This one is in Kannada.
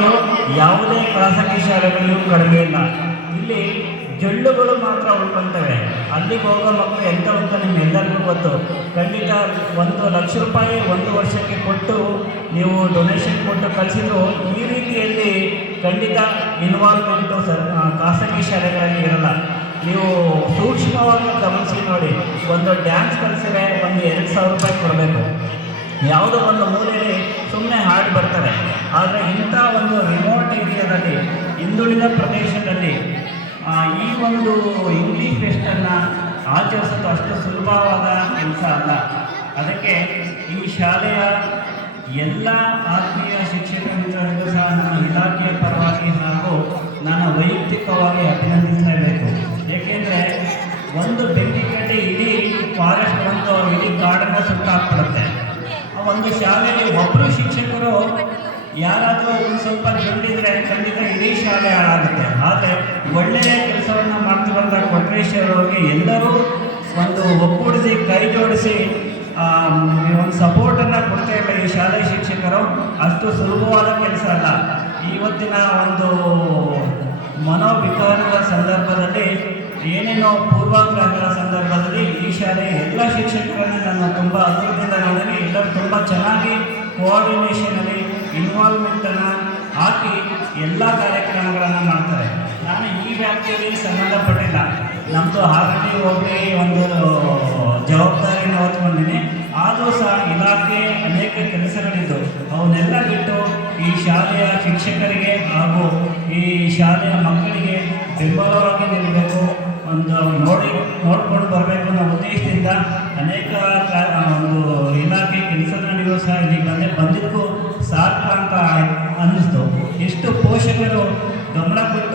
ಖಂಡಿತವಾಗಿಯೂ ಯಾವುದೇ ಖಾಸಗಿ ಶಾಲೆಗಳಿಗೂ ಕಡಿಮೆ ಇಲ್ಲ. ಇಲ್ಲಿ ಜಳ್ಳುಗಳು ಮಾತ್ರ ಉಳ್ಕೊಳ್ತವೆ. ಅಲ್ಲಿಗೆ ಹೋಗೋ ಮಕ್ಕಳು ಎಂಥವು ಅಂತ ನಿಮ್ಮೆಲ್ಲರಿಗೂ ಗೊತ್ತು. ಖಂಡಿತ 1,00,000 ರೂಪಾಯಿ ಒಂದು ವರ್ಷಕ್ಕೆ ಕೊಟ್ಟು ನೀವು ಡೊನೇಷನ್ ಕೊಟ್ಟು ಕಳಿಸಿದ್ರು ಈ ರೀತಿಯಲ್ಲಿ ಖಂಡಿತ ಇನ್ವಾಲ್ವ್ಮೆಂಟು ಖಾಸಗಿ ಶಾಲೆಗಳಲ್ಲಿ ಇರಲ್ಲ. ನೀವು ಸೂಕ್ಷ್ಮವಾಗಿ ಗಮನಿಸಿ ನೋಡಿ. ಒಂದು ಡ್ಯಾನ್ಸ್ ಕಲಿಸಿದ್ರೆ ಒಂದು 2,000 ರೂಪಾಯಿ ಕೊಡಬೇಕು. ಯಾವುದೋ ಒಂದು ಮೂಲೆಯಲ್ಲಿ ಸುಮ್ಮನೆ ಹಾಡು ಬರ್ತಾರೆ. ಆದರೆ ಇಂಥ ಒಂದು ರಿಮೋಟ್ ಏರಿಯಾದಲ್ಲಿ, ಹಿಂದುಳಿದ ಪ್ರದೇಶದಲ್ಲಿ ಈ ಒಂದು ಇಂಗ್ಲೀಷ್ ಫೆಸ್ಟನ್ನು ಆಚರಿಸೋದು ಅಷ್ಟು ಸುಲಭವಾದ ಕೆಲಸ ಅಲ್ಲ. ಅದಕ್ಕೆ ಈ ಶಾಲೆಯ ಎಲ್ಲ ಆತ್ಮೀಯ ಶಿಕ್ಷಕ ಮಿತ್ರರಿಗೂ ಸಹ ನನ್ನ ಇಲಾಖೆಯ ಪರವಾಗಿ ಹಾಗೂ ನಾನು ವೈಯಕ್ತಿಕವಾಗಿ ಅಭಿನಂದಿಸಲೇಬೇಕು. ಏಕೆಂದರೆ ಒಂದು ಬೆಂಕಿಕಟ್ಟೆ ಇಡೀ ಫಾರೆಸ್ಟ್ ಬಂದು ಇಡೀ ಕಾಡನ್ನು ಸುಟ್ಟಾಕ್ಬಿಡುತ್ತೆ. ಒಂದು ಶಾಲೆಯಲ್ಲಿ ಒಬ್ಬರು ಶಿಕ್ಷಕರು ಯಾರಾದರೂ ಒಂದು ಸ್ವಲ್ಪ ದುಡ್ಡಿದ್ರೆ ಖಂಡಿತ ಇಡೀ ಶಾಲೆ ಹಾಳಾಗುತ್ತೆ. ಆದರೆ ಒಳ್ಳೆಯ ಕೆಲಸವನ್ನು ಮಾಡ್ತಿರುವಂಥ ಕೊಟ್ರೇಶ್ವರವ್ರಿಗೆ ಎಲ್ಲರೂ ಒಂದು ಒಗ್ಗೂಡಿಸಿ ಕೈ ಜೋಡಿಸಿ ಒಂದು ಸಪೋರ್ಟನ್ನು ಕೊಡ್ತಾ ಇಲ್ಲ ಈ ಶಾಲೆ ಶಿಕ್ಷಕರು. ಅಷ್ಟು ಸುಲಭವಾದ ಕೆಲಸ ಅಲ್ಲ. ಇವತ್ತಿನ ಒಂದು ಮನೋವಿಕಾರದ ಸಂದರ್ಭದಲ್ಲಿ, ಏನೇನೋ ಪೂರ್ವಾಗ್ರಹಗಳ ಸಂದರ್ಭದಲ್ಲಿ ಈ ಶಾಲೆಯ ಎಲ್ಲ ಶಿಕ್ಷಕರನ್ನು ನಾನು ತುಂಬ ಅಭಿವೃದ್ಧಿಯಿಂದ ನೋಡಿದ್ದೀನಿ. ಎಲ್ಲರೂ ತುಂಬ ಚೆನ್ನಾಗಿ ಕೋಆರ್ಡಿನೇಷನಲ್ಲಿ ಇನ್ವಾಲ್ವ್ಮೆಂಟನ್ನು ಹಾಕಿ ಎಲ್ಲ ಕಾರ್ಯಕ್ರಮಗಳನ್ನು ಮಾಡ್ತಾರೆ. ನಾನು ಈ ವ್ಯಾಪ್ತಿಯಲ್ಲಿ ಸಂಬಂಧಪಟ್ಟಿಲ್ಲ. ನಮ್ಮದು ಆಲ್ರೆಡಿ ಹೋಗಿ ಒಂದು ಜವಾಬ್ದಾರಿಯನ್ನು ಹೊತ್ಕೊಂಡಿದ್ದೀನಿ. ಆದರೂ ಸಹ ಇಲಾಖೆ ಅನೇಕ ಕೆಲಸಗಳಿದ್ದು ಅವನ್ನೆಲ್ಲ ಬಿಟ್ಟು ಈ ಶಾಲೆಯ ಶಿಕ್ಷಕರಿಗೆ ಹಾಗೂ ಈ ಶಾಲೆಯ ಮಕ್ಕಳಿಗೆ ಬೆಂಬಲವಾಗಿ ನಿಲ್ಲಬೇಕು, ಒಂದು ನೋಡ್ಕೊಂಡು ಬರಬೇಕು ಅನ್ನೋ ಉದ್ದೇಶದಿಂದ ಅನೇಕ ಒಂದು ಇಲಾಖೆ ಕೆಲಸಗಳಿಗೂ ಸಹ ಇಲ್ಲಿ ಬಂದಿದ್ದಕ್ಕೂ ಸಾಕು ಅಂತ ಅನ್ನಿಸ್ತು. ಎಷ್ಟು ಪೋಷಕರು ಗಮನ ಕೊಟ್ಟು